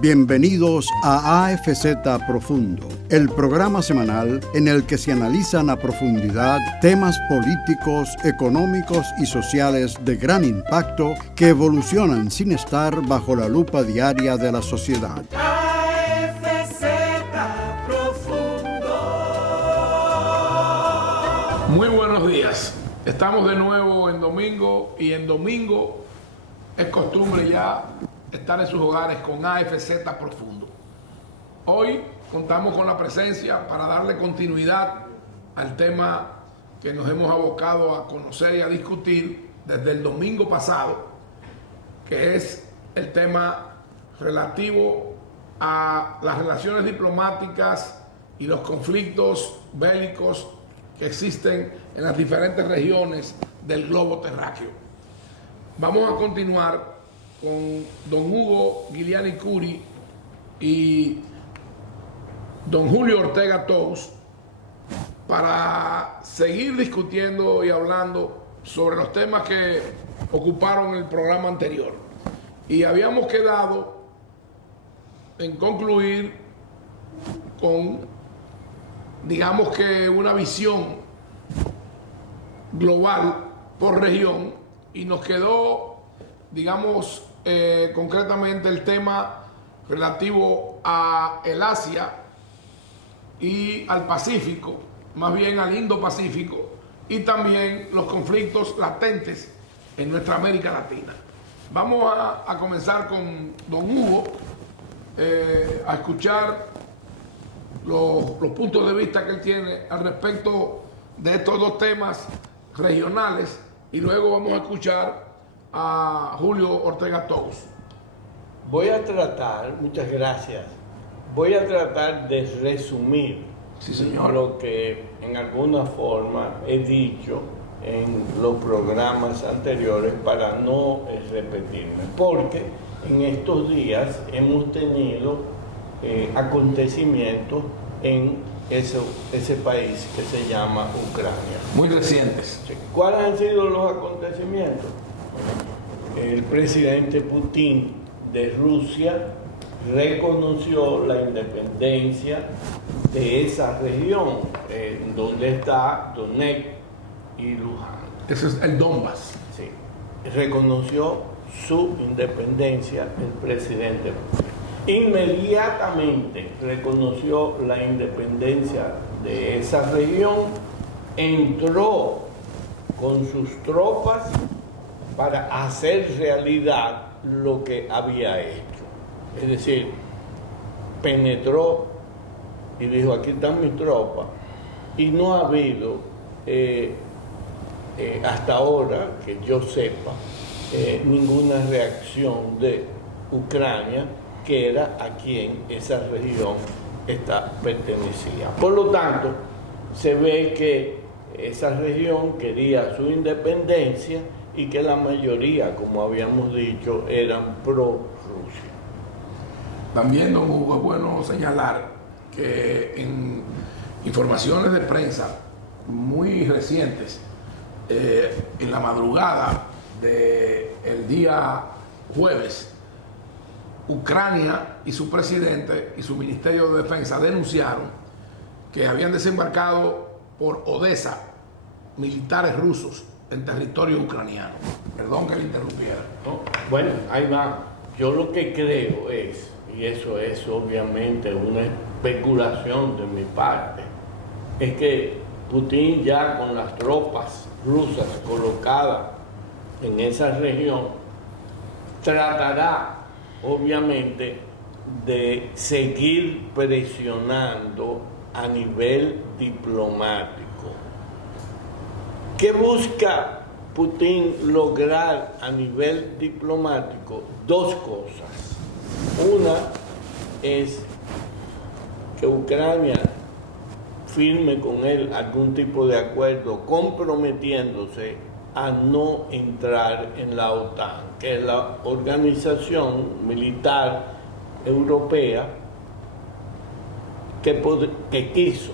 Bienvenidos a AFZ Profundo, el programa semanal en el que se analizan a profundidad temas políticos, económicos y sociales de gran impacto que evolucionan sin estar bajo la lupa diaria de la sociedad. AFZ Profundo. Muy buenos días. Estamos de nuevo en domingo y en domingo es costumbre ya estar en sus hogares con AFZ Profundo. Hoy contamos con la presencia para darle continuidad al tema que nos hemos abocado a conocer y a discutir desde el domingo pasado, que es el tema relativo a las relaciones diplomáticas y los conflictos bélicos que existen en las diferentes regiones del globo terráqueo. Vamos a continuar con don Hugo Giuliani Curi y don Julio Ortega Tous para seguir discutiendo y hablando sobre los temas que ocuparon el programa anterior. Y habíamos quedado en concluir con, digamos que una visión global por región, y nos quedó, digamos, concretamente el tema relativo a el Asia y al Pacífico, más bien al Indo-Pacífico, y también los conflictos latentes en nuestra América Latina. Vamos a comenzar con don Hugo, a escuchar los puntos de vista que él tiene al respecto de estos dos temas regionales, y luego vamos a escuchar a Julio Ortega Tous. Voy a tratar, muchas gracias, voy a tratar de resumir lo que en alguna forma he dicho en los programas anteriores para no repetirme, porque en estos días hemos tenido acontecimientos en ese país que se llama Ucrania. Muy recientes. ¿Cuáles han sido los acontecimientos? El presidente Putin de Rusia reconoció la independencia de esa región, donde está Donetsk y Luhansk. Ese es el Donbass. Sí. Reconoció su independencia el presidente Putin. Inmediatamente reconoció la independencia de esa región, entró con sus tropas para hacer realidad lo que había hecho. Es decir, penetró y dijo, aquí están mis tropas, y no ha habido hasta ahora, que yo sepa, ninguna reacción de Ucrania, que era a quien esa región pertenecía. Por lo tanto, se ve que esa región quería su independencia y que la mayoría, como habíamos dicho, eran pro-Rusia. También, don Hugo, es bueno señalar que en informaciones de prensa muy recientes, en la madrugada del día jueves, Ucrania y su presidente y su Ministerio de Defensa denunciaron que habían desembarcado por Odessa militares rusos en territorio ucraniano. Perdón que le interrumpiera. ¿No? Bueno, ahí va. Yo lo que creo es, y eso es obviamente una especulación de mi parte, es que Putin, ya con las tropas rusas colocadas en esa región, tratará obviamente de seguir presionando a nivel diplomático. ¿Qué busca Putin lograr a nivel diplomático? Dos cosas. Una es que Ucrania firme con él algún tipo de acuerdo comprometiéndose a no entrar en la OTAN, que es la organización militar europea que quiso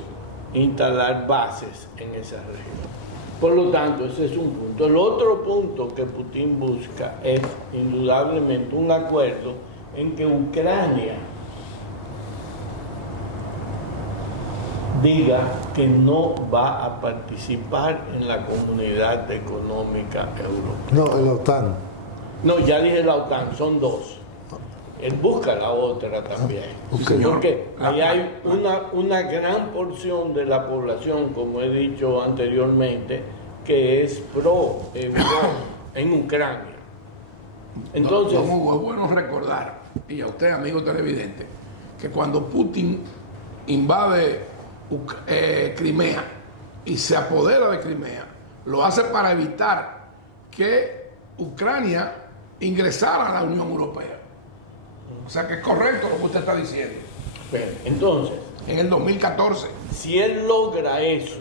instalar bases en esa región. Por lo tanto, ese es un punto. El otro punto que Putin busca es indudablemente un acuerdo en que Ucrania diga que no va a participar en la Comunidad Económica Europea. No, en la OTAN. No, ya dije la OTAN, son dos. Él busca la otra también. Okay. Porque ahí hay una gran porción de la población, como he dicho anteriormente, que es pro-Europa en Ucrania. Entonces, es bueno recordar, y a usted, amigo televidente, que cuando Putin invade Crimea y se apodera de Crimea, lo hace para evitar que Ucrania ingresara a la Unión Europea. O sea que es correcto lo que usted está diciendo. entonces, En el 2014. si él logra eso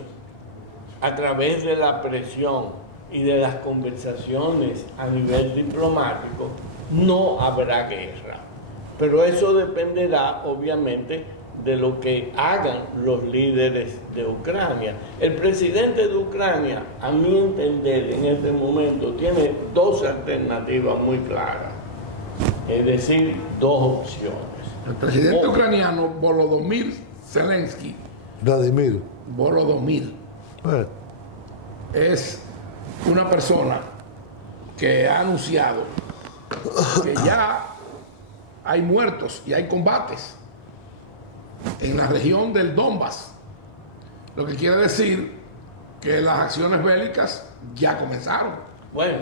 a través de la presión y de las conversaciones a nivel diplomático, no habrá guerra. Pero eso dependerá, obviamente, de lo que hagan los líderes de Ucrania. El presidente de Ucrania, a mi entender, en este momento, tiene dos alternativas muy claras. Es decir, dos opciones. El presidente ucraniano Volodymyr Zelensky, Vladimir. Volodymyr, es una persona que ha anunciado que ya hay muertos y hay combates en la región del Donbass, lo que quiere decir que las acciones bélicas ya comenzaron. Bueno,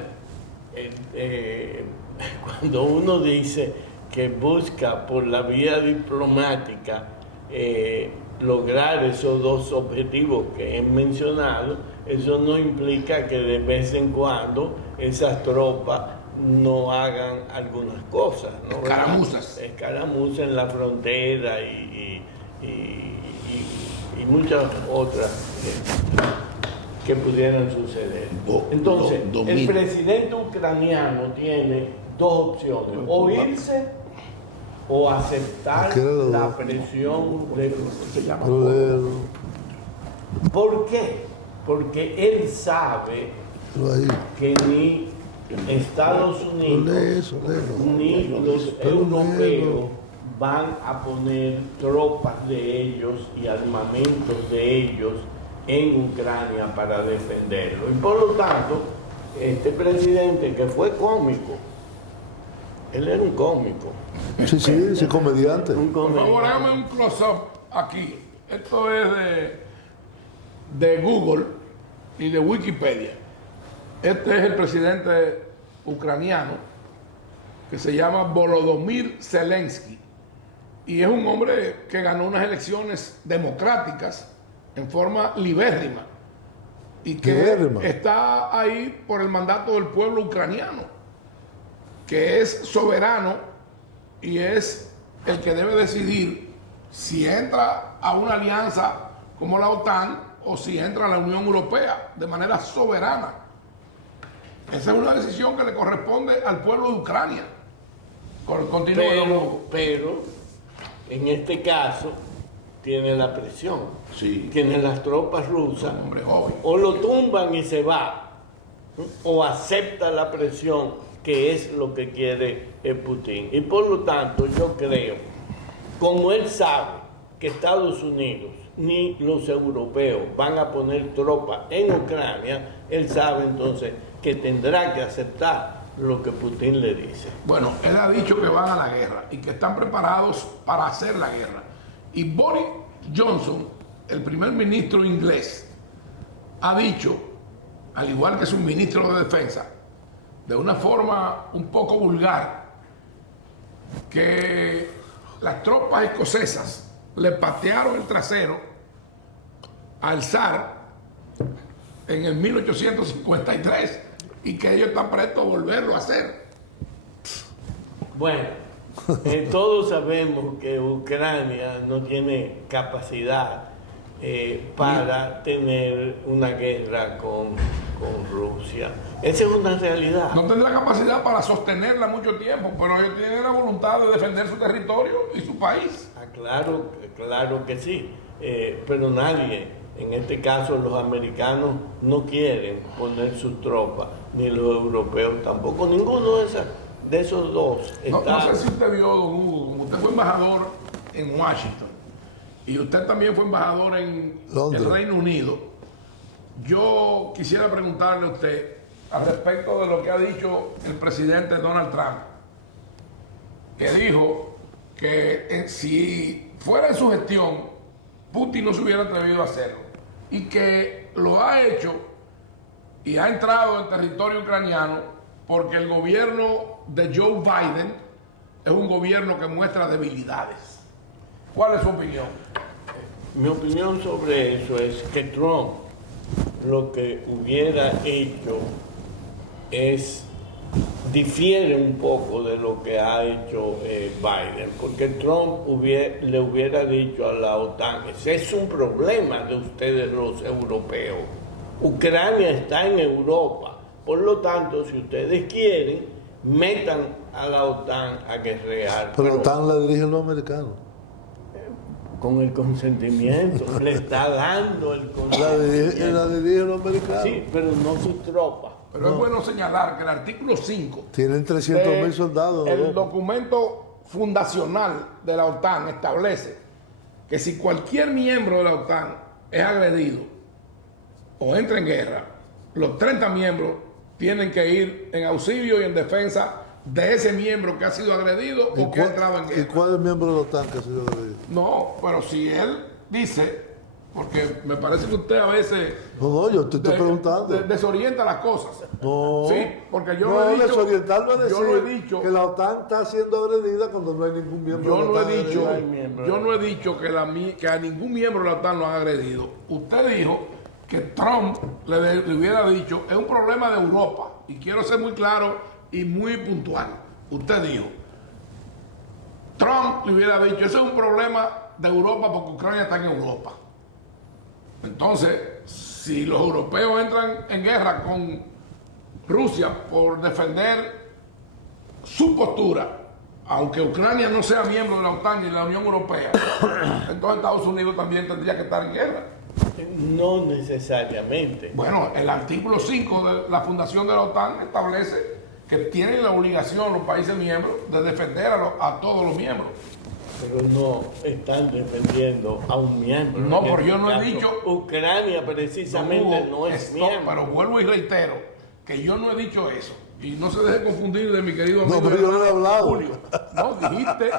cuando uno dice que busca por la vía diplomática lograr esos dos objetivos que he mencionado, eso no implica que de vez en cuando esas tropas no hagan algunas cosas, ¿no? Escaramuzas. Escaramuzas en la frontera y muchas otras que pudieran suceder. Entonces, el presidente ucraniano tiene dos opciones: o irse o aceptar la presión de Rusia. ¿Por qué? Porque él sabe que ni Estados Unidos ni los europeos van a poner tropas de ellos y armamentos de ellos en Ucrania para defenderlo. Y por lo tanto, este presidente, que fue cómico, él era un cómico. Sí, comediante. Por favor, hágame un close-up aquí. Esto es de Google y de Wikipedia. Este es el presidente ucraniano que se llama Volodymyr Zelensky. Y es un hombre que ganó unas elecciones democráticas en forma libérrima. Y que está ahí por el mandato del pueblo ucraniano, que es soberano y es el que debe decidir si entra a una alianza como la OTAN o si entra a la Unión Europea de manera soberana. Esa es una decisión que le corresponde al pueblo de Ucrania. Pero en este caso tiene la presión. Sí. Tiene las tropas rusas. Hombre joven. O lo tumban y se va, o acepta la presión, que es lo que quiere Putin. Y por lo tanto, yo creo, como él sabe que Estados Unidos ni los europeos van a poner tropas en Ucrania, él sabe entonces que tendrá que aceptar lo que Putin le dice. Bueno, él ha dicho que van a la guerra y que están preparados para hacer la guerra. Y Boris Johnson, el primer ministro inglés, ha dicho, al igual que su ministro de Defensa, de una forma un poco vulgar, que las tropas escocesas le patearon el trasero al zar en el 1853 y que ellos están prestos a volverlo a hacer. Bueno, todos sabemos que Ucrania no tiene capacidad para tener una guerra con Rusia. Esa es una realidad. No tendrá capacidad para sostenerla mucho tiempo, pero ellos tienen la voluntad de defender su territorio y su país. Claro que sí, pero nadie, en este caso los americanos, no quieren poner sus tropas, ni los europeos tampoco, ninguno de esas de esos dos está... No sé si usted vio, don Hugo, como usted fue embajador en Washington y usted también fue embajador en Londres, el Reino Unido, yo quisiera preguntarle a usted al respecto de lo que ha dicho el presidente Donald Trump, que dijo que si fuera en su gestión, Putin no se hubiera atrevido a hacerlo y que lo ha hecho y ha entrado en territorio ucraniano porque el gobierno de Joe Biden es un gobierno que muestra debilidades. ¿Cuál es su opinión? Mi opinión sobre eso es que Trump lo que hubiera hecho difiere un poco de lo que ha hecho Biden, porque Trump le hubiera dicho a la OTAN, ese es un problema de ustedes los europeos, Ucrania está en Europa, por lo tanto, si ustedes quieren, metan a la OTAN a guerrear. pero la OTAN la dirigen los americanos. Con el consentimiento, le está dando el consentimiento. La dirigen los americanos. Sí, pero no sus tropas. Pero es bueno señalar que el artículo 5 Tienen 300.000 soldados. el documento fundacional de la OTAN establece que si cualquier miembro de la OTAN es agredido o entra en guerra, los 30 miembros tienen que ir en auxilio y en defensa de ese miembro que ha sido agredido o que ha entrado en ¿Y guerra. cuál es el miembro de la OTAN que ha sido agredido? No, pero si él dice, porque me parece que usted a veces No, yo te estoy preguntando. desorienta las cosas. No, Sí, porque yo no, lo he dicho. desorientarlo es Yo lo he decir dicho. que la OTAN está siendo agredida cuando no hay ningún miembro Yo de la no OTAN he dicho, agredido. yo no he dicho que a ningún miembro de la OTAN lo han agredido. Usted dijo que Trump le hubiera dicho, es un problema de Europa. Y quiero ser muy claro y muy puntual. Usted dijo, Trump le hubiera dicho, ese es un problema de Europa porque Ucrania está en Europa. Entonces, si los europeos entran en guerra con Rusia por defender su postura, aunque Ucrania no sea miembro de la OTAN ni de la Unión Europea, entonces Estados Unidos también tendría que estar en guerra. No necesariamente. Bueno, el artículo 5 de la fundación de la OTAN establece que tienen la obligación los países miembros de defender a todos los miembros. Pero no están defendiendo a un miembro. No, En pero este yo no he caso, dicho... Ucrania precisamente no es miembro. Pero vuelvo y reitero que yo no he dicho eso. Y no se deje confundir de mi querido amigo. No, pero yo no he hablado. Julio. No,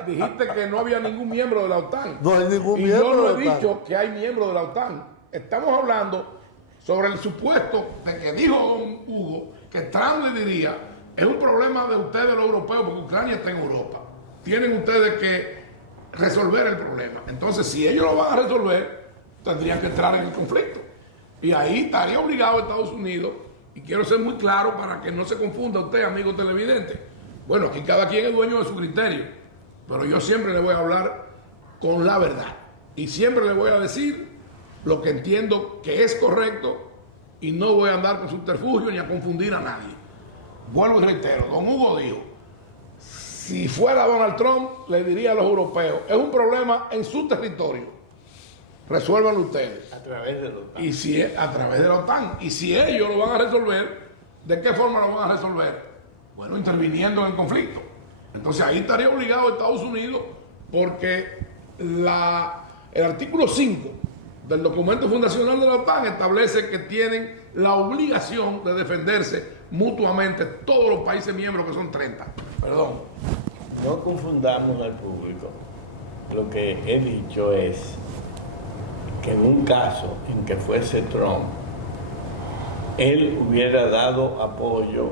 dijiste que no había ningún miembro de la OTAN. No hay ningún y miembro yo no de he la OTAN. dicho que hay miembros de la OTAN. Estamos hablando sobre el supuesto de que dijo don Hugo que Trump le diría, es un problema de ustedes los europeos porque Ucrania está en Europa. Tienen ustedes que resolver el problema. Entonces, si ellos lo van a resolver, tendrían que entrar en el conflicto. Y ahí estaría obligado Estados Unidos, y quiero ser muy claro para que no se confunda usted, amigo televidente. Bueno, aquí cada quien es dueño de su criterio, pero yo siempre le voy a hablar con la verdad. Y siempre le voy a decir lo que entiendo que es correcto y no voy a andar con subterfugio ni a confundir a nadie. Vuelvo y reitero, don Hugo dijo, si fuera Donald Trump, le diría a los europeos, es un problema en su territorio, resuélvanlo ustedes. A través de la OTAN. Y si es a través de la OTAN, y si ellos lo van a resolver, ¿de qué forma lo van a resolver? Bueno, interviniendo en el conflicto. Entonces ahí estaría obligado Estados Unidos porque el artículo 5 del documento fundacional de la OTAN establece que tienen la obligación de defenderse mutuamente todos los países miembros, que son 30. Perdón. No confundamos al público. Lo que he dicho es que en un caso en que fuese Trump, él hubiera dado apoyo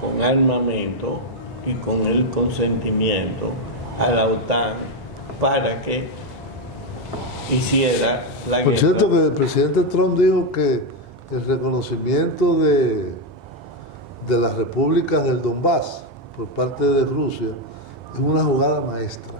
con armamento y con el consentimiento a la OTAN para que hiciera la guerra. Por cierto, que el presidente Trump dijo que el reconocimiento de las repúblicas del Donbass por parte de Rusia es una jugada maestra.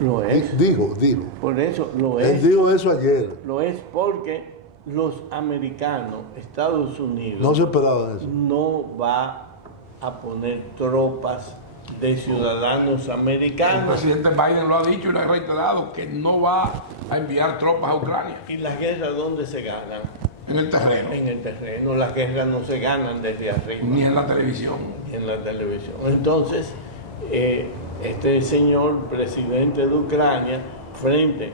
Lo es. Dijo. Por eso lo Él es. dijo eso ayer. Lo es porque los americanos, Estados Unidos, No se esperaba eso. no va a poner tropas de ciudadanos El americanos. presidente Biden lo ha dicho y lo ha reiterado, que no va a enviar tropas a Ucrania. ¿Y las guerras dónde se ganan? En el terreno. En el terreno, las guerras no se ganan desde arriba. Ni en la televisión. Ni en la televisión. Entonces, este señor presidente de Ucrania, frente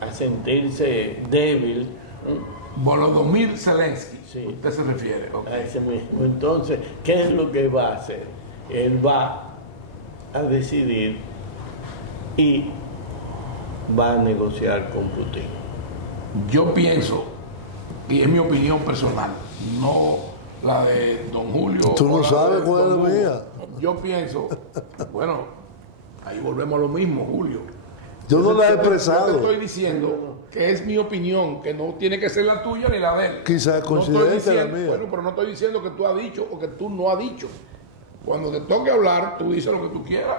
a sentirse débil, Volodymyr Zelensky, Sí. usted se refiere. Ok. a ese mismo. Entonces, ¿qué es lo que va a hacer? Él va a decidir y va a negociar con Putin. Yo pienso, y es mi opinión personal, no la de don Julio. Tú no o la sabes de cuál es don la Hugo. mía. Yo pienso, bueno, ahí volvemos a lo mismo, Julio. Yo no la he Yo te expresado. estoy diciendo que es mi opinión, que no tiene que ser la tuya ni la de él. Quizás es No estoy coincidente la diciendo- mía. Bueno, pero no estoy diciendo que tú has dicho o que tú no has dicho. Cuando te toque hablar, tú dices lo que tú quieras.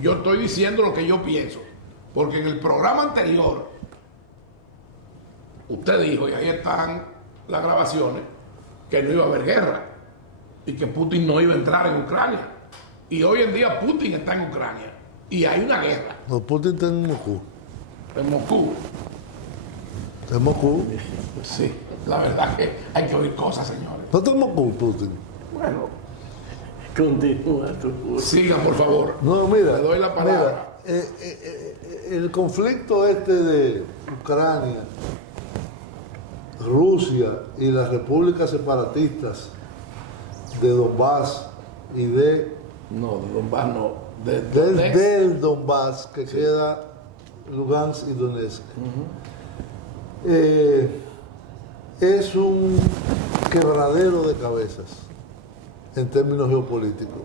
Yo estoy diciendo lo que yo pienso. Porque en el programa anterior, usted dijo, y ahí están las grabaciones, que no iba a haber guerra y que Putin no iba a entrar en Ucrania. Y hoy en día Putin está en Ucrania y hay una guerra No, Putin está en Moscú. en Moscú. Está en Moscú. Sí, la verdad que hay que oír cosas, señores. No está en Moscú, Putin. Bueno, Continúa tu siga, por favor. No, mira. Le doy la palabra. Mira, el conflicto este de Ucrania, Rusia y las repúblicas separatistas de Donbass y No, de Donbass no. del Donbass, que queda Lugansk y Donetsk, es un quebradero de cabezas en términos geopolíticos.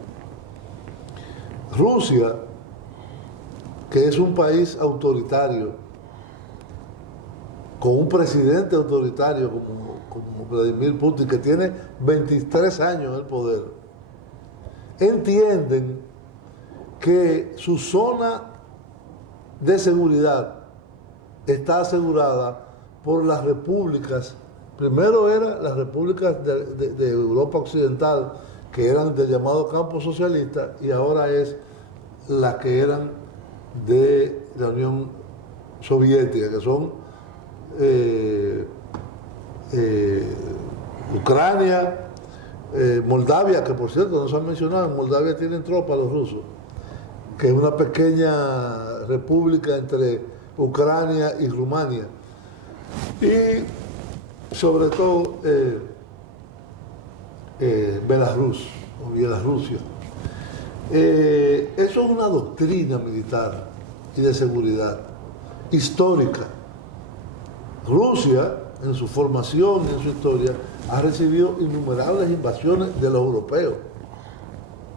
Rusia, que es un país autoritario, con un presidente autoritario como Vladimir Putin, que tiene 23 años en el poder, entienden que su zona de seguridad está asegurada por las repúblicas. Primero eran las repúblicas de Europa Occidental, que eran del llamado campo socialista, y ahora es la que eran de la Unión Soviética, que son Ucrania, Moldavia, que por cierto no se ha mencionado, en Moldavia tienen tropas los rusos, que es una pequeña república entre Ucrania y Rumania. Y sobre todo Belarus o Bielorrusia. Eso es una doctrina militar y de seguridad histórica. Rusia, en su formación y en su historia, ha recibido innumerables invasiones de los europeos,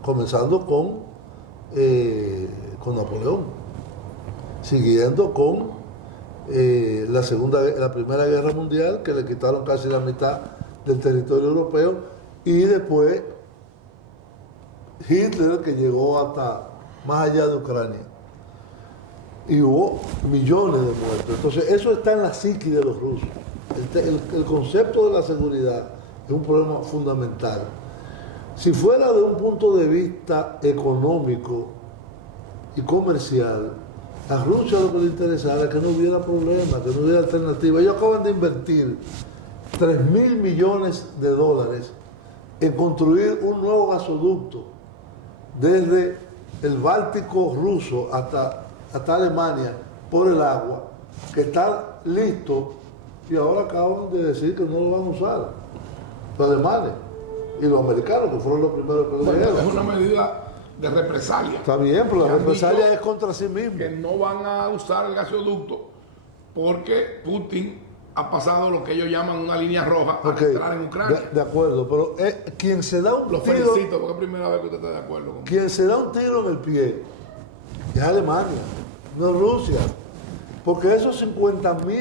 comenzando con Napoleón, siguiendo con la Primera Guerra Mundial, que le quitaron casi la mitad del territorio europeo, y después Hitler, que llegó hasta más allá de Ucrania. Y hubo millones de muertos. Entonces, eso está en la psique de los rusos. El concepto de la seguridad es un problema fundamental. Si fuera de un punto de vista económico y comercial, a Rusia lo que le interesara es que no hubiera problema, que no hubiera alternativa. Ellos acaban de invertir $3.000 millones en construir un nuevo gasoducto desde el Báltico ruso hasta Alemania por el agua, que está listo, y ahora acaban de decir que no lo van a usar los alemanes y los americanos, que fueron los primeros que lo Bueno, dijeron. es una medida de represalia. Está bien, pero Que la han represalia dicho es contra sí mismo. Que no van a usar el gasoducto porque Putin ha pasado lo que ellos llaman una línea roja para Ok, entrar en Ucrania. de acuerdo, pero quien se da un Lo tiro, felicito porque es la primera vez que usted está de acuerdo conmigo. quien se da un tiro en el pie es Alemania, no Rusia, porque esos 50.000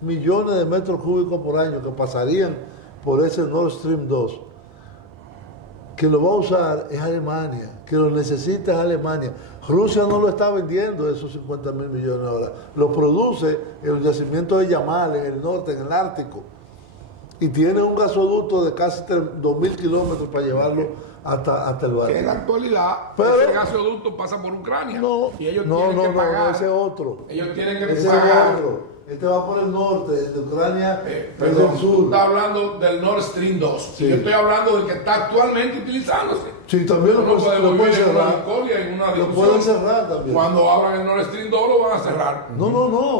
millones de metros cúbicos por año que pasarían por ese Nord Stream 2, que lo va a usar es Alemania, que lo necesita es Alemania. Rusia no lo está vendiendo esos 50.000 millones ahora, lo produce en el yacimiento de Yamal, en el norte, en el Ártico, y tiene un gasoducto de casi 2.000 kilómetros para llevarlo hasta el Que en barrio. la actualidad Pero- ese gasoducto pasa por Ucrania No, y ellos no, tienen no, que no, pagar. ese es otro. Ellos tienen que Ese es pagar otro. este va por el norte, el de Ucrania es Perdón, del tú sur. estás hablando del Nord Stream 2. Sí. Yo estoy hablando del que está actualmente utilizándose. Sí, también No lo puede pueden vivir en una cerrar. discordia, en una Lo discusión. pueden cerrar también. Cuando abran el Nord Stream 2 lo van a cerrar. No,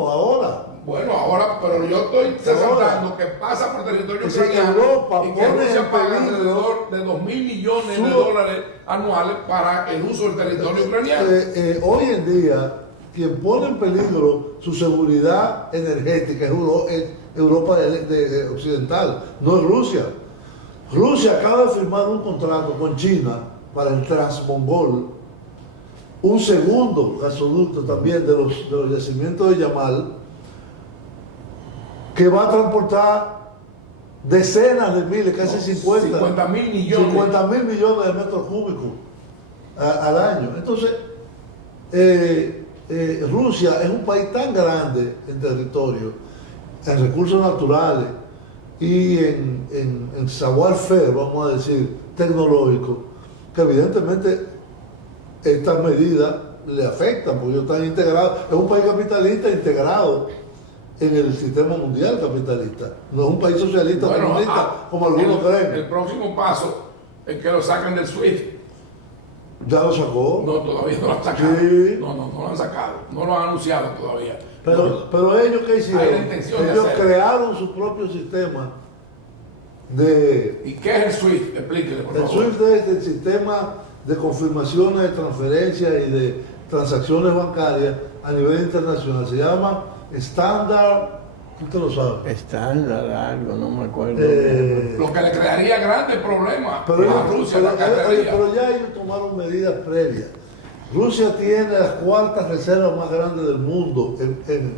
ahora. Bueno, ahora, pero yo estoy resaltando que pasa por territorio Es decir, ucraniano Europa y que pone Rusia en paga peligro alrededor de 2.000 millones de su- dólares anuales para el uso del territorio ucraniano. Hoy en día, quien pone en peligro su seguridad energética es Europa occidental, no es Rusia. Rusia acaba de firmar un contrato con China para el Transmongol, un segundo gasoducto también de los yacimientos de Yamal, que va a transportar decenas de miles, casi 50.000 millones. 50.000 millones de metros cúbicos al año. Entonces, Rusia es un país tan grande en territorio, en recursos naturales y en savoir-faire, vamos a decir, tecnológico, que evidentemente estas medidas le afectan porque ellos están integrados. Es un país capitalista integrado en el sistema mundial capitalista. No es un país socialista comunista como algunos creen. El próximo paso es que lo sacan del SWIFT. Ya lo sacó. No, todavía no lo han sacado. Sí. No lo han sacado. No lo han anunciado todavía. Pero ellos, ¿qué hicieron? Hay la intención de Ellos hacerlo. crearon su propio sistema de... ¿Y qué es el SWIFT? Explíquele, por El favor. SWIFT es el sistema de confirmaciones de transferencias y de transacciones bancarias a nivel internacional. Se llama Standard, ¿usted lo sabe? Estándar, algo, no me acuerdo. Lo que le crearía grandes problemas a Rusia, la carrería. pero ya ellos tomaron medidas previas. Rusia tiene las cuartas reservas más grandes del mundo en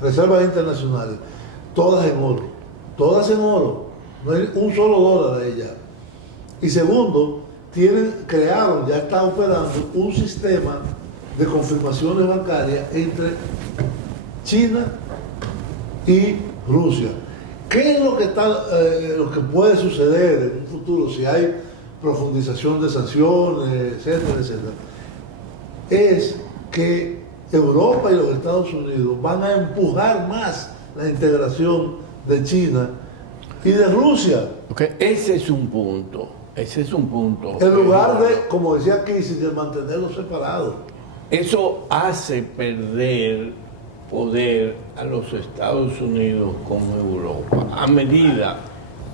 reservas internacionales, todas en oro, no hay un solo dólar de ellas. Y segundo, crearon, ya está operando un sistema de confirmaciones bancarias entre China y Rusia. ¿Qué es lo que puede suceder en un futuro si hay profundización de sanciones, etcétera, etcétera? Es que Europa y los Estados Unidos van a empujar más la integración de China y de Rusia, Okay, ese es un punto. en lugar de, como decía Kissinger, mantenerlos separados. Eso hace perder poder a los Estados Unidos con Europa. A medida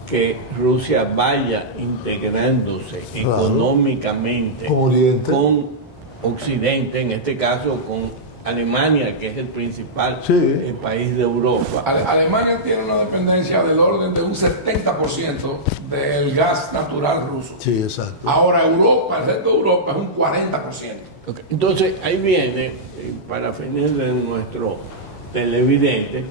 que Rusia vaya integrándose Claro. económicamente Con Oriente. con Occidente, en este caso con Alemania, que es el principal Sí. país de Europa. Alemania tiene una dependencia del orden de un 70% del gas natural ruso. Sí, exacto. Ahora Europa, el resto de Europa es un 40%. Ok, entonces ahí viene, para fines de nuestro televidente,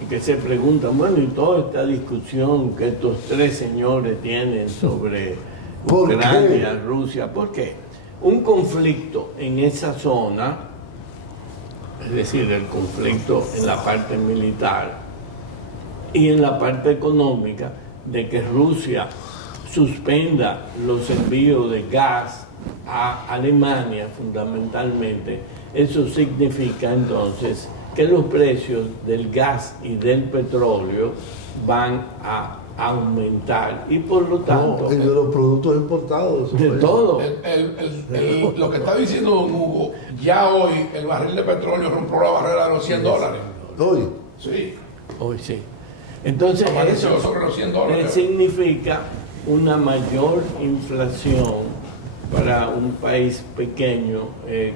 y que se preguntan, bueno, y toda esta discusión que estos tres señores tienen sobre ¿Por Ucrania, qué? Rusia, ¿por qué? Un conflicto en esa zona, es decir, el conflicto en la parte militar y en la parte económica, de que Rusia suspenda los envíos de gas a Alemania fundamentalmente, eso significa entonces que los precios del gas y del petróleo van a aumentar y por lo tanto No, y de los productos importados. de todo. Lo que está diciendo don Hugo, ya hoy el barril de petróleo rompió la barrera de los $100. Hoy, Sí, Hoy sí. Entonces amaneció eso sobre los $100. significa una mayor inflación para un país pequeño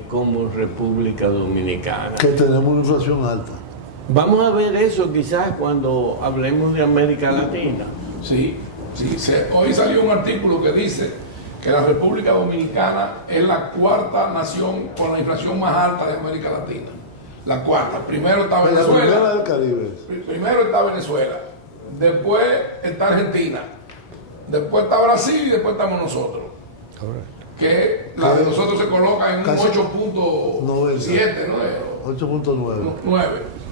como República Dominicana. que tenemos una inflación alta. Vamos a ver eso quizás cuando hablemos de América Latina. Sí. Hoy salió un artículo que dice que la República Dominicana es la cuarta nación con la inflación más alta de América Latina. La cuarta. Primero está La primera Venezuela. del Caribe. Primero está Venezuela. Después está Argentina. Después está Brasil y después estamos nosotros. Que la de nosotros se coloca en un Casi 8.7, ¿no? 8.9. 9,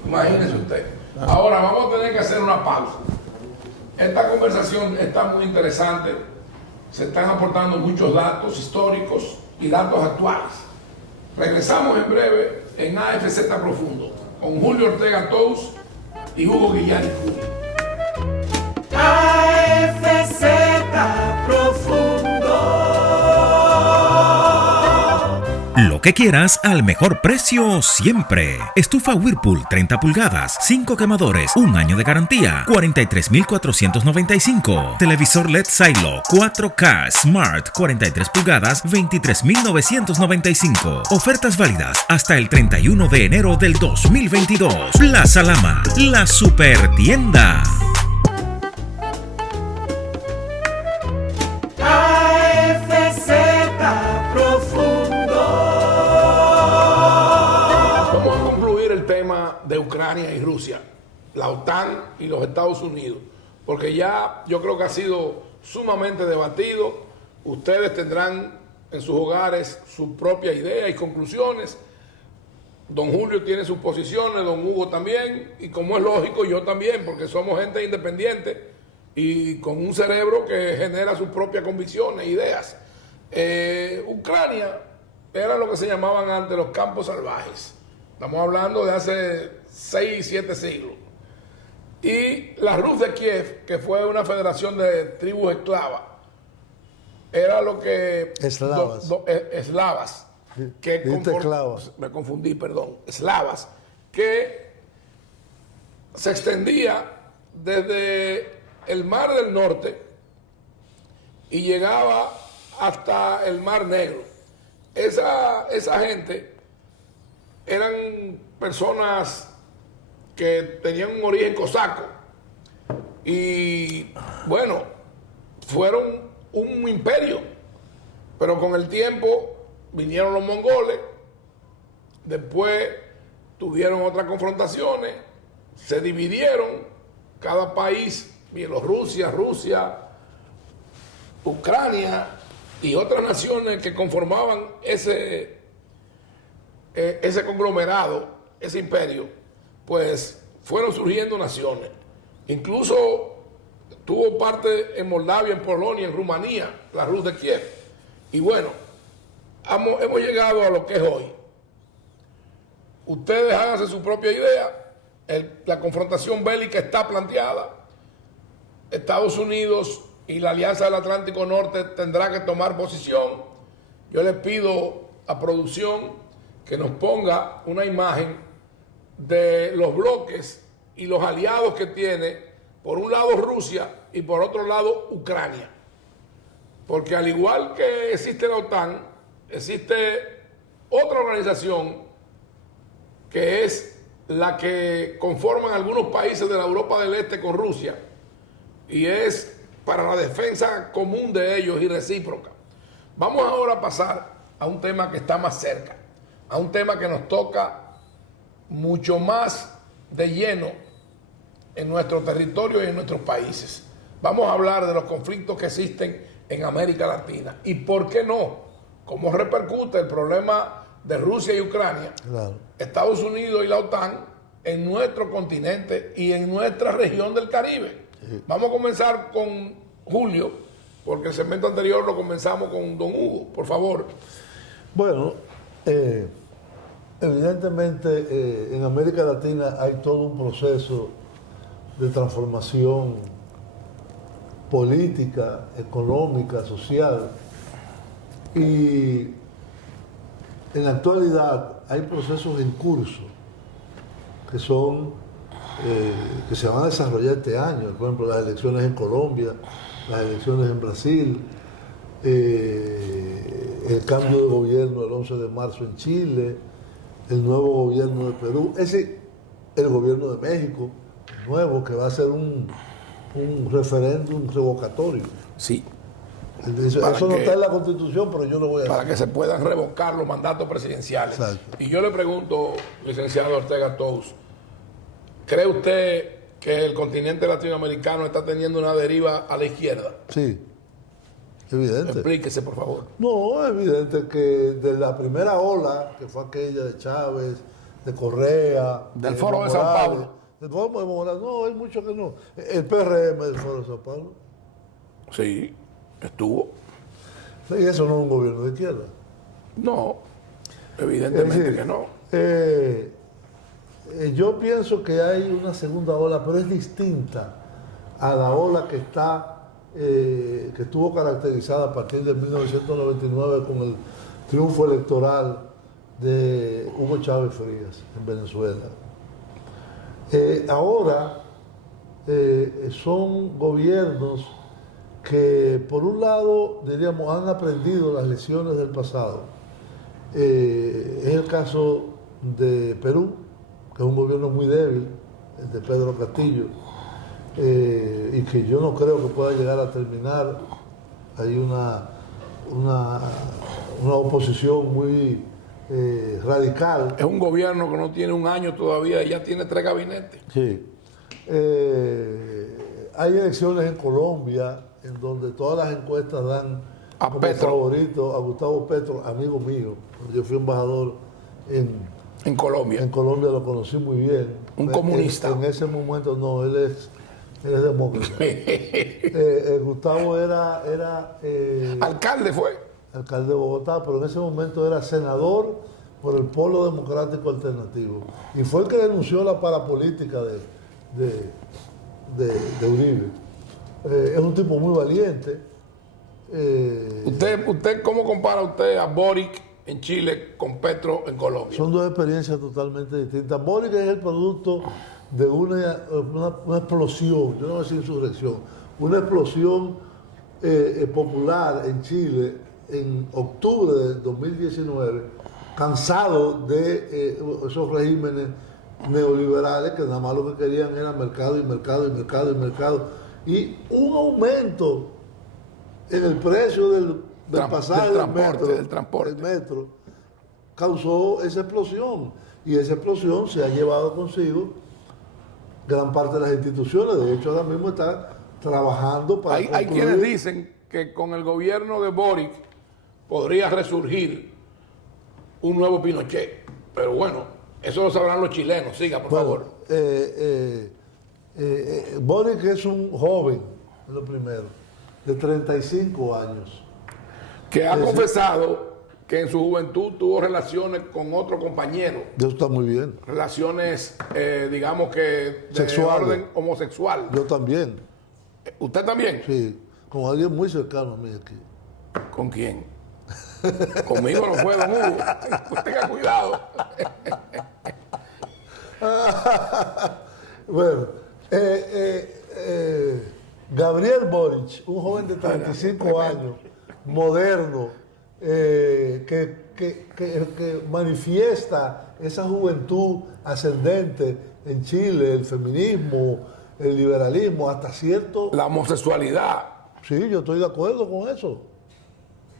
imagínese usted. Ahora vamos a tener que hacer una pausa. Esta conversación está muy interesante. Se están aportando muchos datos históricos y datos actuales. Regresamos en breve en AFZ Profundo con Julio Ortega Tous y Hugo Guillén. AFZ Profundo. Lo que quieras al mejor precio siempre. Estufa Whirlpool 30 pulgadas, 5 quemadores, 1 año de garantía, 43,495. Televisor LED Silo 4K Smart 43 pulgadas, 23,995. Ofertas válidas hasta el 31 de enero del 2022. Plaza Lama, la super tienda. AFZ Profundo. Vamos a concluir el tema de Ucrania y Rusia, la OTAN y los Estados Unidos, porque ya yo creo que ha sido sumamente debatido. Ustedes tendrán en sus hogares su propia idea y conclusiones. Don Julio tiene sus posiciones, don Hugo también, y como es lógico, yo también, porque somos gente independiente y con un cerebro que genera sus propias convicciones e ideas. Ucrania era lo que se llamaban antes los campos salvajes. Estamos hablando de hace 6, 7 siglos. Y la Rus de Kiev, que fue una federación de tribus esclavas, era lo que... Eslavas. Eslavas. Que Dijiste esclavas. me confundí, perdón. Eslavas. Que se extendía desde el Mar del Norte y llegaba hasta el Mar Negro. Esa gente eran personas que tenían un origen cosaco y bueno, fueron un imperio, pero con el tiempo vinieron los mongoles, después tuvieron otras confrontaciones, se dividieron, cada país, Bielorrusia, Rusia, Ucrania y otras naciones que conformaban ese conglomerado, ese imperio, pues fueron surgiendo naciones. Incluso tuvo parte en Moldavia, en Polonia, en Rumanía, la Rus de Kiev. Y bueno, hemos llegado a lo que es hoy. Ustedes háganse su propia idea. La confrontación bélica está planteada. Estados Unidos y la Alianza del Atlántico Norte tendrá que tomar posición. Yo les pido a producción que nos ponga una imagen de los bloques y los aliados que tiene, por un lado Rusia y por otro lado Ucrania. Porque al igual que existe la OTAN, existe otra organización que es la que conforman algunos países de la Europa del Este con Rusia, y es para la defensa común de ellos y recíproca. Vamos ahora a pasar a un tema que está más cerca, a un tema que nos toca mucho más de lleno en nuestro territorio y en nuestros países. Vamos a hablar de los conflictos que existen en América Latina y por qué no, cómo repercute el problema de Rusia y Ucrania, claro, Estados Unidos y la OTAN en nuestro continente y en nuestra región del Caribe. Sí. Vamos a comenzar con Julio, porque el segmento anterior lo comenzamos con don Hugo, por favor. Bueno, evidentemente en América Latina hay todo un proceso de transformación política, económica, social, y en la actualidad hay procesos en curso que son que se van a desarrollar este año. Por ejemplo, las elecciones en Colombia, las elecciones en Brasil, el cambio de gobierno el 11 de marzo en Chile, el nuevo gobierno de Perú, el gobierno de México, nuevo, que va a ser un referéndum revocatorio. Sí. Eso no está en la Constitución, pero yo lo voy a hacer. Para que se puedan revocar los mandatos presidenciales. Exacto. Y yo le pregunto, licenciado Ortega Tous, ¿cree usted que el continente latinoamericano está teniendo una deriva a la izquierda? Sí, evidente. Explíquese, por favor. No, es evidente que de la primera ola, que fue aquella de Chávez, de Correa, del Foro de Sao Paulo. Del Foro de Morales, no, hay mucho que no. El PRM del Foro de Sao Paulo. Sí, estuvo. Y eso no es un gobierno de izquierda. No, evidentemente que no. yo pienso que hay una segunda ola, pero es distinta a la ola que estuvo caracterizada a partir de 1999 con el triunfo electoral de Hugo Chávez Frías en Venezuela. Ahora son gobiernos que, por un lado, diríamos, han aprendido las lecciones del pasado. Es el caso de Perú, que es un gobierno muy débil, el de Pedro Castillo, y que yo no creo que pueda llegar a terminar. Hay una oposición muy radical. Es un gobierno que no tiene un año todavía y ya tiene 3 gabinetes. Sí. Hay elecciones en Colombia en donde todas las encuestas dan A como Petro. favorito a Gustavo Petro, amigo mío. Yo fui embajador En Colombia. en Colombia, lo conocí muy bien. Un comunista. En ese momento no, él es demócrata. Gustavo era Alcalde fue. alcalde de Bogotá, pero en ese momento era senador por el Polo Democrático Alternativo. Y fue el que denunció la parapolítica de Uribe. Es un tipo muy valiente. ¿Usted cómo compara usted a Boric en Chile con Petro en Colombia? Son dos experiencias totalmente distintas. Boric es el producto de una explosión, yo no voy a decir insurrección, una explosión popular en Chile en octubre de 2019, cansado de esos regímenes neoliberales que nada más lo que querían era mercado y mercado y mercado y mercado. Y un aumento en el precio del pasaje del metro causó esa explosión, y esa explosión se ha llevado consigo gran parte de las instituciones. De hecho, ahora mismo está trabajando para Hay quienes dicen que con el gobierno de Boric podría resurgir un nuevo Pinochet, pero bueno, eso lo sabrán los chilenos. Siga, por favor. Boric es un joven, es lo primero, de 35 años. Que ha confesado que en su juventud tuvo relaciones con otro compañero. Eso está muy bien. Relaciones, digamos que de Sexuales. orden homosexual. Yo también, ¿Usted también? sí, con alguien muy cercano a mí aquí. ¿Con quién? Conmigo no fue, don Hugo. Tenga cuidado. Bueno, Gabriel Boric, un joven de 35 años, moderno, que manifiesta esa juventud ascendente en Chile, el feminismo, el liberalismo, hasta cierto... La homosexualidad. Sí, yo estoy de acuerdo con eso.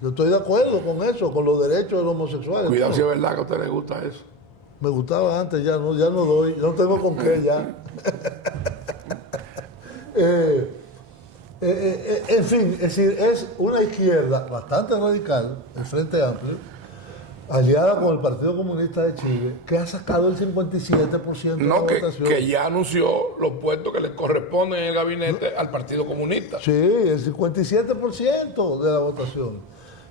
Yo estoy de acuerdo con eso, con los derechos de los homosexuales. Cuidado No, si es verdad que a usted le gusta eso. me gustaba antes, ya no doy, no tengo con qué ya. En fin, es decir, es una izquierda bastante radical, el Frente Amplio, aliada con el Partido Comunista de Chile, que ha sacado el 57% de la No, que votación. ya anunció los puestos que le corresponden en el gabinete al Partido Comunista. Sí, el 57% de la votación.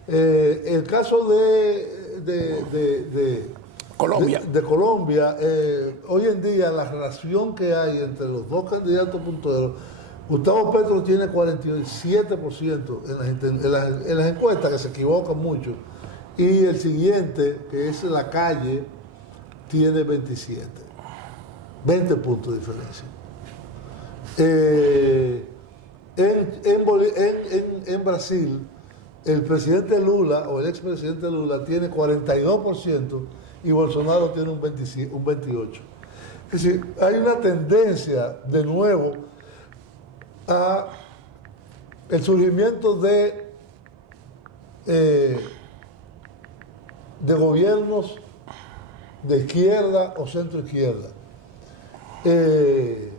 El caso de Colombia. de Colombia, hoy en día la relación que hay entre los dos candidatos punteros, Gustavo Petro tiene 47% en las encuestas, que se equivocan mucho, y el siguiente, que es La Calle, tiene 27. 20 puntos de diferencia. En Brasil, el presidente Lula, o el expresidente Lula, tiene 42% y Bolsonaro tiene un 28%. Es decir, hay una tendencia, de nuevo, a el surgimiento de gobiernos de izquierda o centro izquierda.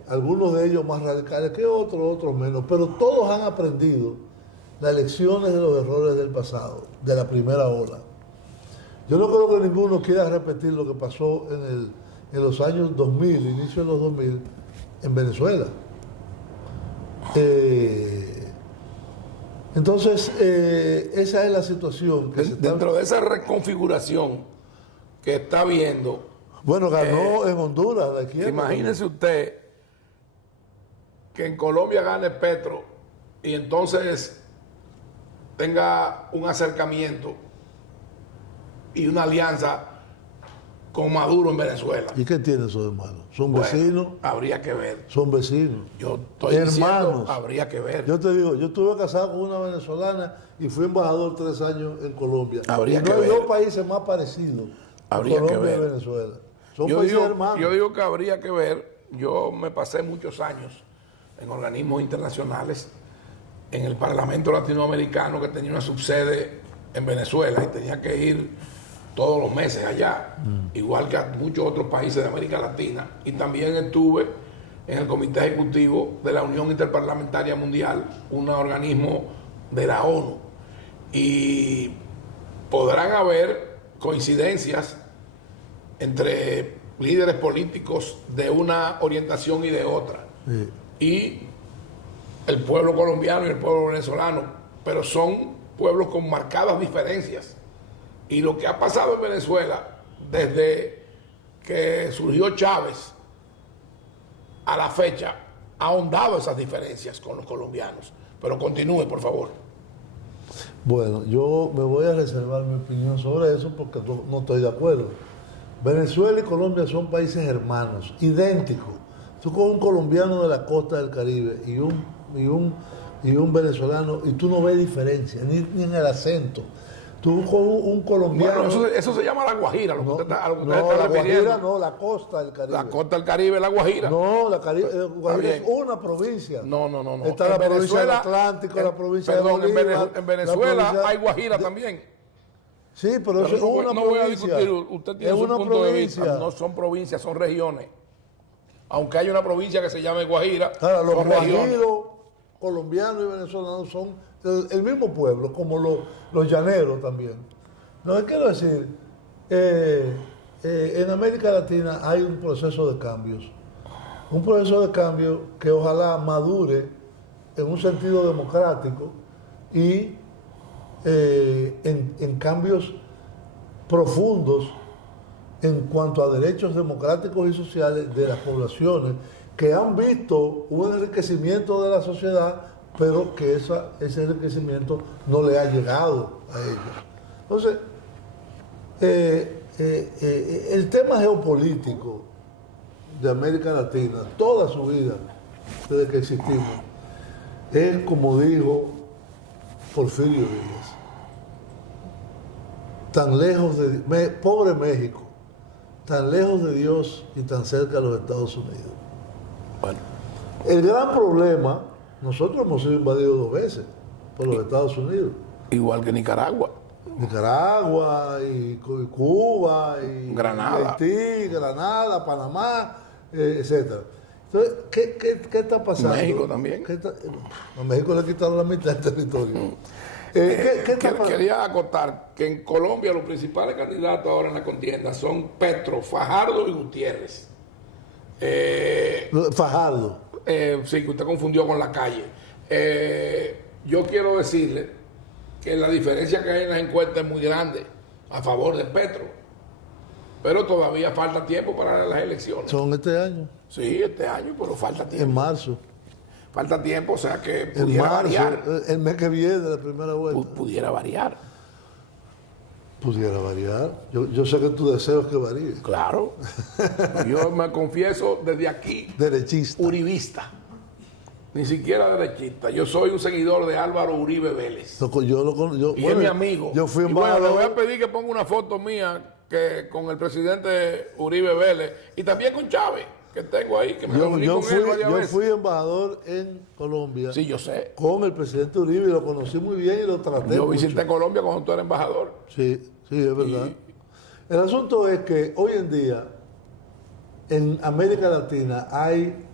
Algunos de ellos más radicales que otros menos, pero todos han aprendido las lecciones de los errores del pasado, de la primera ola. Yo no creo que ninguno quiera repetir lo que pasó en los años 2000, inicio de los 2000, en Venezuela. Entonces, esa es la situación que se está... Dentro de esa reconfiguración que está habiendo, Bueno, ganó en Honduras la izquierda. Imagínese usted que en Colombia gane Petro y entonces tenga un acercamiento y una alianza con Maduro en Venezuela. ¿Y qué tiene eso de malo? Son Bueno, vecinos. habría que ver. Son vecinos. Yo estoy diciendo, Hermanos. habría que ver. Yo te digo, yo estuve casado con una venezolana y fui embajador 3 años en Colombia. Habría y que no hay ver. dos países más parecidos. Habría que Colombia y ver. Venezuela. Son países hermanos. Yo digo que habría que ver. Yo me pasé muchos años en organismos internacionales, en el Parlamento Latinoamericano, que tenía una subsede en Venezuela y tenía que ir todos los meses allá, igual que a muchos otros países de América Latina. Y también estuve en el Comité Ejecutivo de la Unión Interparlamentaria Mundial, un organismo de la ONU. Y podrán haber coincidencias entre líderes políticos de una orientación y de otra. Sí. Y el pueblo colombiano y el pueblo venezolano, pero son pueblos con marcadas diferencias. Y lo que ha pasado en Venezuela desde que surgió Chávez a la fecha ha ahondado esas diferencias con los colombianos. Pero continúe, por favor. Bueno, yo me voy a reservar mi opinión sobre eso porque no estoy de acuerdo. Venezuela y Colombia son países hermanos, idénticos. Tú con un colombiano de la costa del Caribe y un venezolano y tú no ves diferencia, ni en el acento. Tú con un colombiano... Bueno, eso se llama la Guajira, lo que usted está, a lo que usted No, está la refiriendo. Guajira no, la costa del Caribe. La costa del Caribe es la Guajira. No, la Guajira es bien. una provincia. No. Está En la provincia del Venezuela- Atlántico, la provincia perdón, de Bolívar. en Venezuela la provincia hay Guajira también. Sí, pero eso es no, una no voy a provincia. discutir, usted tiene Es su una punto de vista. provincia. No son provincias, son regiones. Aunque hay una provincia que se llame Guajira, Ahora, los son regiones. guajiros colombianos y venezolanos son el mismo pueblo, como los llaneros también. No, quiero decir, en América Latina hay un proceso de cambios. Un proceso de cambio que ojalá madure en un sentido democrático y en cambios profundos en cuanto a derechos democráticos y sociales de las poblaciones que han visto un enriquecimiento de la sociedad, pero que ese enriquecimiento no le ha llegado a ellos. Entonces, el tema geopolítico de América Latina, toda su vida, desde que existimos, es como dijo Porfirio Díaz, tan lejos de pobre México, tan lejos de Dios y tan cerca de los Estados Unidos. Bueno, El gran problema, nosotros hemos sido invadidos 2 veces por los Estados Unidos. igual que Nicaragua. Nicaragua y Cuba y Granada. Haití, Granada, Panamá, etcétera. Entonces, ¿qué está pasando? México también. A México le quitaron la mitad del territorio. ¿Qué está pasando? Quería acotar que en Colombia los principales candidatos ahora en la contienda son Petro, Fajardo y Gutiérrez. Fajardo. Sí, que usted confundió con la calle. Yo quiero decirle que la diferencia que hay en las encuestas es muy grande a favor de Petro, pero todavía falta tiempo para las elecciones. Son este año, Sí, este año, pero falta en tiempo. marzo. Falta tiempo, o sea que En pudiera marzo, variar. el mes que viene, la primera vuelta. Pudiera variar, Pudiera variar. Yo sé que tu deseo es que varíe. claro. Yo me confieso desde aquí, Derechista. uribista. Ni siquiera derechista. Yo soy un seguidor de Álvaro Uribe Vélez. Y es mi amigo. Yo fui Y bueno, le voy a embajador. pedir que ponga una foto mía que con el presidente Uribe Vélez y también con Chávez, que tengo ahí, que me reuní con él varias veces. Fui embajador en Colombia Sí, yo sé. con el presidente Uribe y lo conocí muy bien y lo traté Yo mucho. visité Colombia cuando tú eras embajador. Sí, es verdad. El asunto es que hoy en día en América Latina hay